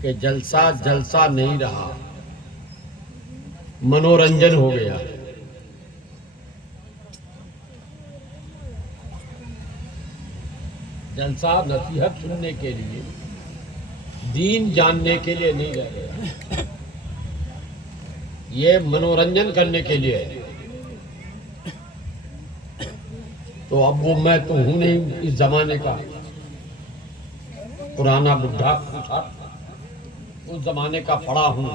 کہ جلسہ جلسہ نہیں رہا، منورنجن ہو گیا۔ جلسہ نصیحت سننے کے لیے، دین جاننے کے لیے نہیں رہ گیا، یہ منورنجن کرنے کے لیے ہے۔ تو اب وہ میں تو ہوں نہیں اس زمانے کا، پرانا بڈھا پوچھا اس زمانے کا پڑا ہوں،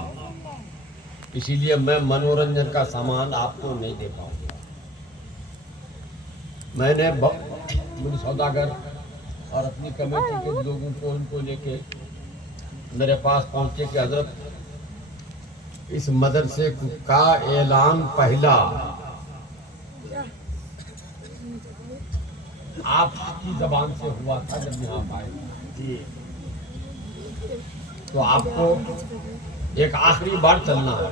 اسی لیے میں منورنجن کا سامان آپ کو نہیں دے پاؤں گا۔ میں نے میری سوداگر اور اپنی کمیٹی کے لوگوں کو ان کو لے کے میرے پاس پہنچے کہ حضرت اس مدرسے کا اعلان پہلا آپ کی زبان سے ہوا تھا جب یہاں آئے، تو آپ کو ایک آخری بار چلنا ہے۔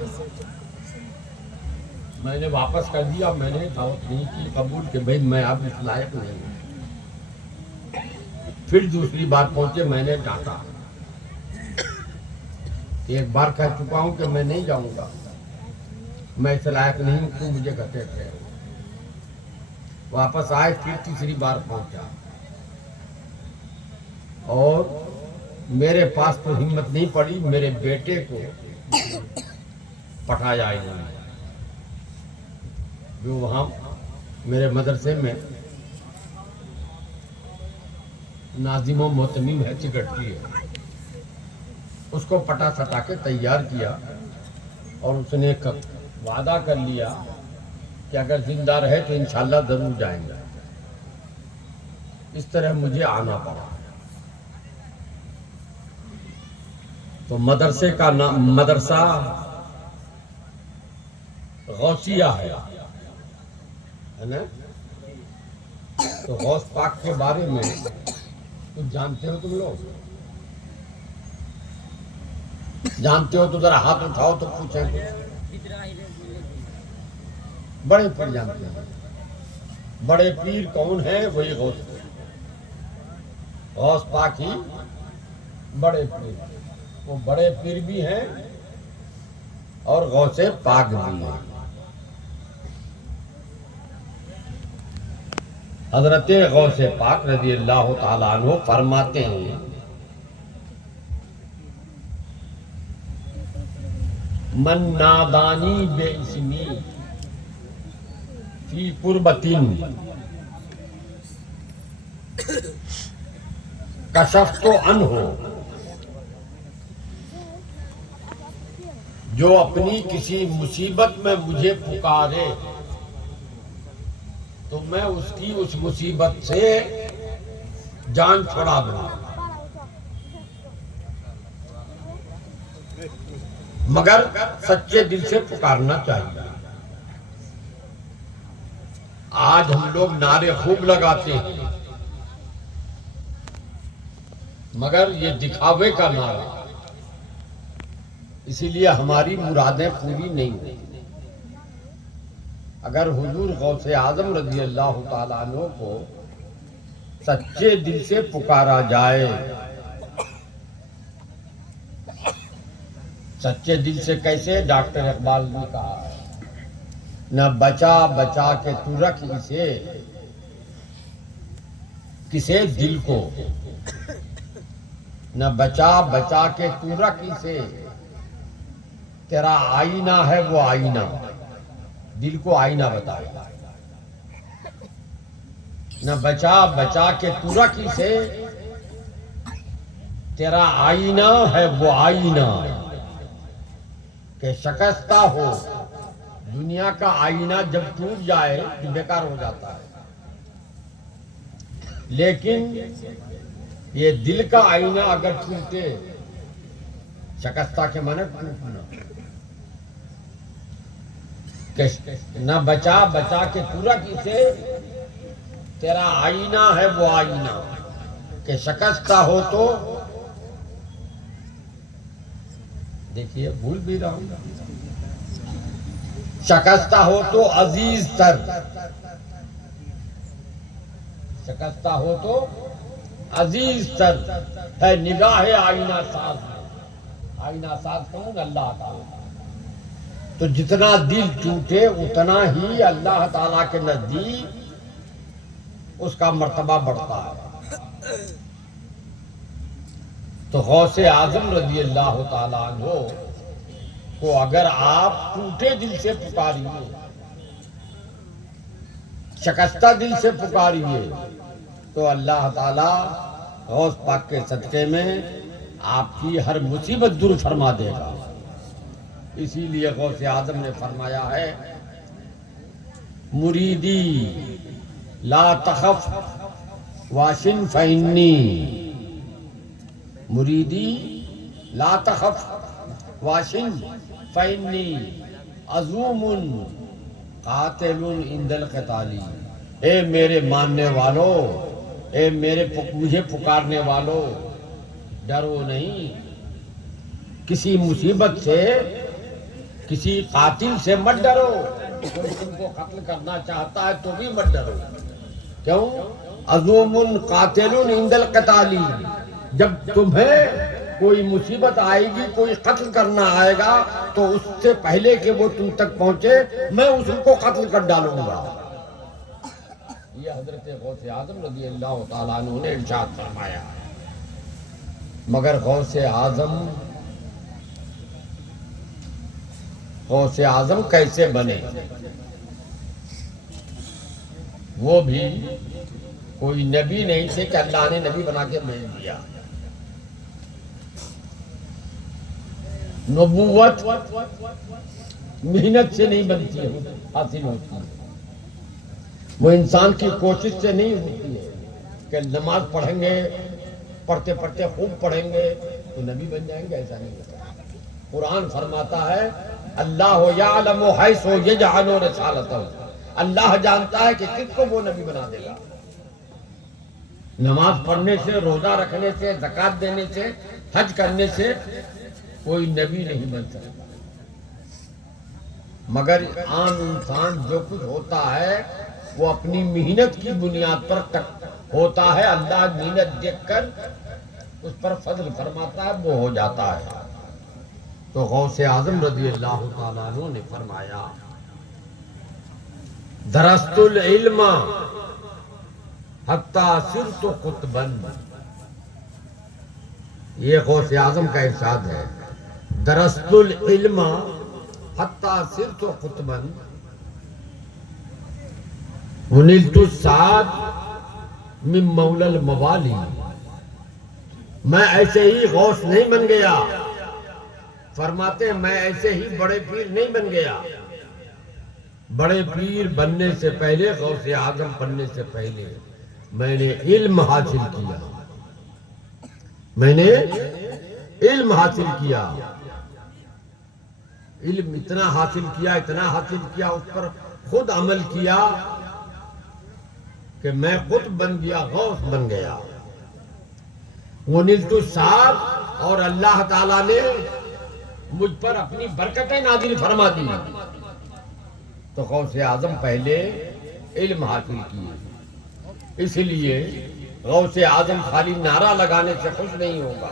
میں نے واپس کر دیا، میں نے دعوت نہیں کی قبول کہ بھئی میں اب اس لائق نہیں ہوں۔ پھر دوسری بار پہنچے، میں نے ڈانٹا، ایک بار کہہ چکا ہوں کہ میں نہیں جاؤں گا، میں اس لائق نہیں ہوں، تو مجھے کہتے تھے۔ واپس آئے، پھر تیسری بار پہنچا، اور میرے پاس تو ہمت نہیں پڑی، میرے بیٹے کو پٹھایا انہوں نے، جو وہاں میرے مدرسے میں ناظم و محتمم ہے، سکرٹری ہے، اس کو پٹا سٹا کے تیار کیا، اور اس نے وعدہ کر لیا کہ اگر زندہ رہے تو انشاءاللہ ضرور جائیں گے۔ اس طرح مجھے آنا پڑا۔ تو مدرسے کا نام مدرسہ غوثیہ ہے نا؟ تو غوث پاک کے بارے میں کچھ جانتے ہو تم لوگ؟ جانتے ہو تو ذرا ہاتھ اٹھاؤ تو پوچھیں کچھ۔ بڑے پیر جانتے ہیں؟ بڑے پیر کون ہیں؟ وہی غوث پاک ہی بڑے پیر، وہ بڑے پیر بھی ہیں اور غوث پاک بھی ہیں۔ حضرت غوث پاک رضی اللہ تعالیٰ عنہ فرماتے ہیں من نادانی بے اسمی فی قربتین کشفت عنہ، جو اپنی کسی مصیبت میں مجھے پکارے تو میں اس کی اس مصیبت سے جان چھڑا دوں، مگر سچے دل سے پکارنا چاہیے۔ آج ہم لوگ نعرے خوب لگاتے ہیں، مگر یہ دکھاوے کا نعرہ، اسی لیے ہماری مرادیں پوری نہیں ہوئی۔ اگر حضور غوث اعظم رضی اللہ تعالیٰ عنہ کو سچے دل سے پکارا جائے، سچے دل سے کیسے؟ ڈاکٹر اقبال نے کہا نہ بچا بچا کے تو رکھ اسے کسے دل کو، نہ بچا بچا کے تو رکھ اسے تیرا آئینہ ہے وہ آئینہ، دل کو آئینہ بتائے گا۔ نہ بچا بچا کے تو رکھ اسے تیرا آئینہ ہے وہ آئینہ، کہ شکستہ ہو دنیا کا آئینہ جب ٹوٹ جائے تو بیکار ہو جاتا ہے، لیکن یہ دل کا آئینہ اگر ٹوٹے، شکستہ کے معنی ٹوٹنا، نہ بچا بچا کے تو رکھ اسے تیرا آئینہ ہے وہ آئینہ، کہ شکستہ ہو تو دیکھیے بھول بھی رہا ہوں، شکستہ ہو تو عزیز تر، شکستہ ہو تو عزیز تر ہے نگاہ آئینہ ساز میں، آئینہ ساز کون؟ اللہ تعالیٰ۔ تو جتنا دل ٹوٹے اتنا ہی اللہ تعالیٰ کے نزدیک اس کا مرتبہ بڑھتا ہے۔ تو غوث اعظم رضی اللہ تعالیٰ عنہ کو اگر آپ ٹوٹے دل سے پکاریے، شکستہ دل سے پکاریے، تو اللہ تعالیٰ غوث پاک کے صدقے میں آپ کی ہر مصیبت دور فرما دے گا۔ اسی لیے غوث اعظم نے فرمایا ہے، مریدی لا تخف واشن فإنی، مریدی لا تخف واشن فإنی عزوم قاتل عند القتال۔ اے میرے ماننے والوں، اے مجھے پکارنے والوں، ڈرو نہیں، کسی مصیبت سے، کسی قاتل سے مت ڈرو، کوئی تم کو قتل کرنا چاہتا ہے تو بھی مت ڈرو۔ کیوں؟ عزوم قاتل عند القتال، جب تمہیں کوئی مصیبت آئے گی، کوئی قتل کرنا آئے گا، تو اس سے پہلے کہ وہ تم تک پہنچے میں اس کو قتل کر ڈالوں گا۔ یہ حضرت غوث اعظم رضی اللہ تعالیٰ عنہ نے ارشاد فرمایا۔ مگر غوث اعظم کیسے بنے؟ وہ بھی کوئی نبی نہیں تھے کہ اللہ نے نبی بنا کے بھیج دیا۔ نبوت محنت سے نہیں بنتی ہے، حاصل ہوتی ہے، وہ انسان کی کوشش سے نہیں ہوتی ہے کہ نماز پڑھیں گے، پڑھتے پڑھتے خوب پڑھیں گے تو نبی بن جائیں گے، ایسا نہیں ہوتا۔ قرآن فرماتا ہے اللہ یعلم حیث یجعل رسالتہ، اللہ جانتا ہے کہ کس کو وہ نبی بنا دے گا۔ نماز پڑھنے سے، روزہ رکھنے سے، زکوٰۃ دینے سے، حج کرنے سے کوئی نبی نہیں بن سکتا، مگر عام انسان جو کچھ ہوتا ہے وہ اپنی محنت کی بنیاد پر ہوتا ہے۔ اللہ محنت دیکھ کر اس پر فضل فرماتا ہے، وہ ہو جاتا ہے۔ تو غوث اعظم رضی اللہ تعالیٰ عنہ نے فرمایا، درست العلم حتی صرت قطبا، یہ غوث اعظم کا ارشاد ہے، درست العلم حتی صرت قطبا ونلت السعاد من مولا الموالی، میں ایسے ہی غوث نہیں بن گیا، فرماتے ہیں میں ایسے ہی بڑے پیر نہیں بن گیا، بڑے پیر بننے سے پہلے، غوث اعظم بننے سے پہلے میں نے علم حاصل کیا، میں نے علم حاصل کیا، علم اتنا حاصل کیا، اتنا حاصل کیا، اس پر خود عمل کیا کہ میں خود بن گیا، غوث بن گیا۔ وَنِلْتُ السَّعَادَ، اور اللہ تعالیٰ نے مجھ پر اپنی برکتیں نازل فرما دی۔ تو غوث اعظم پہلے علم حاصل کیے، اس لیے غوث اعظم خالی نعرہ لگانے سے خوش نہیں ہوگا۔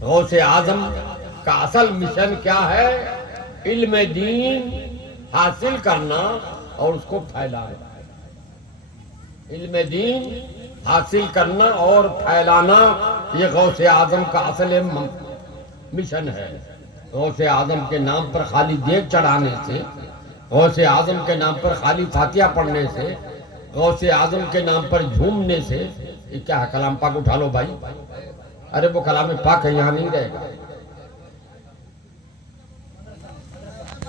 غوث اعظم کا اصل مشن کیا ہے؟ علم دین حاصل کرنا اور اس کو پھیلانا، علم دین حاصل کرنا اور پھیلانا، یہ غوث اعظم کا اصل مشن ہے۔ غوث اعظم کے نام پر خالی دیگ چڑھانے سے، غوث اعظم کے نام پر خالی فاتحہ پڑھنے سے، غوث اعظم کے نام پر جھومنے سے، یہ کیا ہے؟ کلام پاک اٹھا لو بھائی، ارے وہ کلام پاک ہے، یہاں نہیں رہے گا،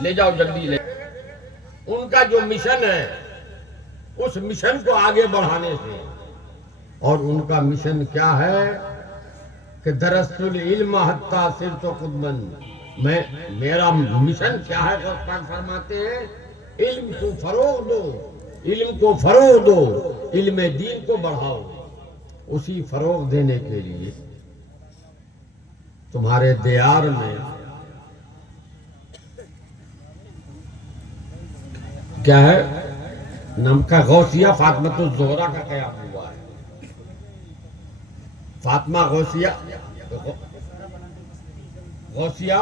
لے جاؤ جلدی لے۔ ان کا جو مشن ہے اس مشن کو آگے بڑھانے سے، اور ان کا مشن کیا ہے کہ درست العلم حتی صرت قطبا، میرا مشن کیا ہے؟ غوث پاک فرماتے ہیں علم کو فروغ دو، علم کو فروغ دو، علم دین کو بڑھاؤ۔ اسی فروغ دینے کے لیے تمہارے دیار میں کیا ہے نام کا غوثیہ فاطمۃ الزہرا کا قیام ہوا ہے۔ فاطمہ غوثیہ غوثیہ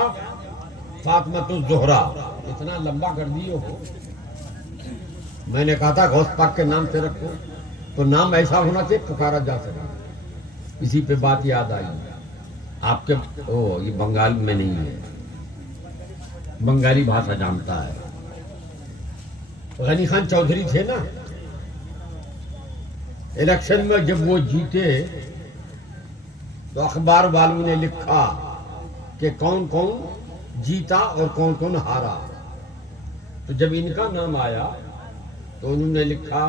فاطمۃ الزہرا، اتنا لمبا کر دیے ہو. میں نے کہا تھا غوث پاک کے نام سے رکھو تو نام ایسا ہونا چاہیے پکارا جا سکے. اسی پہ بات یاد آئی. آپ کے یہ بنگال میں نہیں ہے، بنگالی بھاشا جانتا ہے. غنی خان چودھری تھے نا، الیکشن میں جب وہ جیتے تو اخبار والوں نے لکھا کہ کون کون جیتا اور کون کون ہارا. تو جب ان کا نام آیا تو انہوں نے لکھا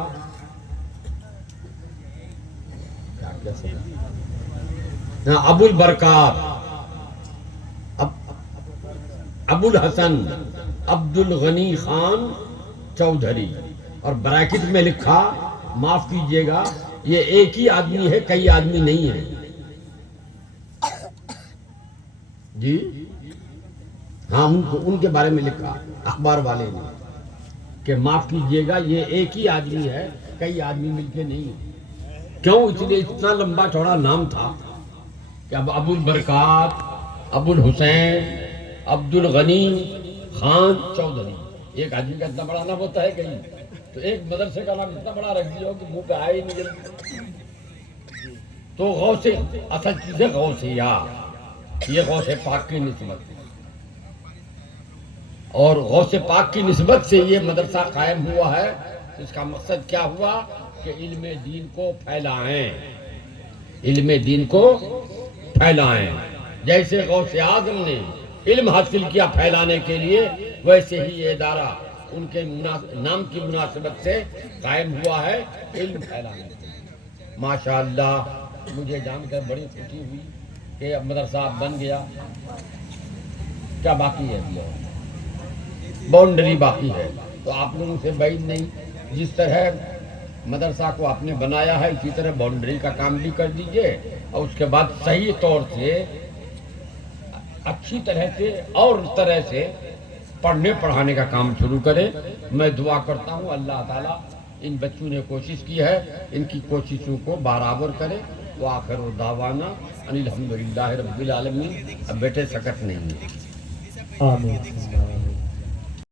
ابو البرکات ابو الحسن عبد الغنی خان چودھری، اور بریکٹ میں لکھا معاف کیجئے گا یہ ایک ہی آدمی ہے، کئی آدمی نہیں ہے. جی ہاں، ان کے بارے میں لکھا اخبار والے نے کہ معاف کیجئے گا یہ ایک ہی آدمی ہے، کئی آدمی مل کے نہیں ہے. کیوں؟ اس لیے اتنا لمبا چوڑا نام تھا کہ اب ابو البرکات ابو الحسین عبد الغنی خان چودھری، ایک آدمی کا اتنا بڑا نام ہوتا ہے کہیں؟ تو ایک مدرسے کا نام اتنا بڑا رکھ دیا کہ منہ پہ آئے ہی نہیں جلدی. تو غوث اصل چیز ہے غوثیہ، یہ غوث پاک کی نسبت، اور غوث پاک کی نسبت سے یہ مدرسہ قائم ہوا ہے. اس کا مقصد کیا ہوا کہ علم دین کو پھیلائیں، علم دین کو پھیلائیں. جیسے غوث اعظم نے علم حاصل کیا پھیلانے کے لیے، ویسے ہی یہ ادارہ ان کے نام کی مناسبت سے قائم ہوا ہے علم پھیلانے کے لیے. ماشاءاللہ مجھے جان کر بڑی خوشی ہوئی کہ اب مدرسہ بن گیا. کیا باقی ہے؟ باؤنڈری باقی ہے. تو آپ لوگوں سے بعید نہیں، جس طرح مدرسہ کو آپ نے بنایا ہے اسی طرح باؤنڈری کا کام بھی کر دیجئے، اور اس کے بعد صحیح طور سے اچھی طرح سے اور طرح سے پڑھنے پڑھانے کا کام شروع کریں. میں دعا کرتا ہوں اللہ تعالیٰ ان بچوں نے کوشش کی ہے، ان کی کوششوں کو برابر کرے. وآخر دعوانا ان الحمدللہ رب العالمین. اب بیٹے سکت نہیں ہے. آمین.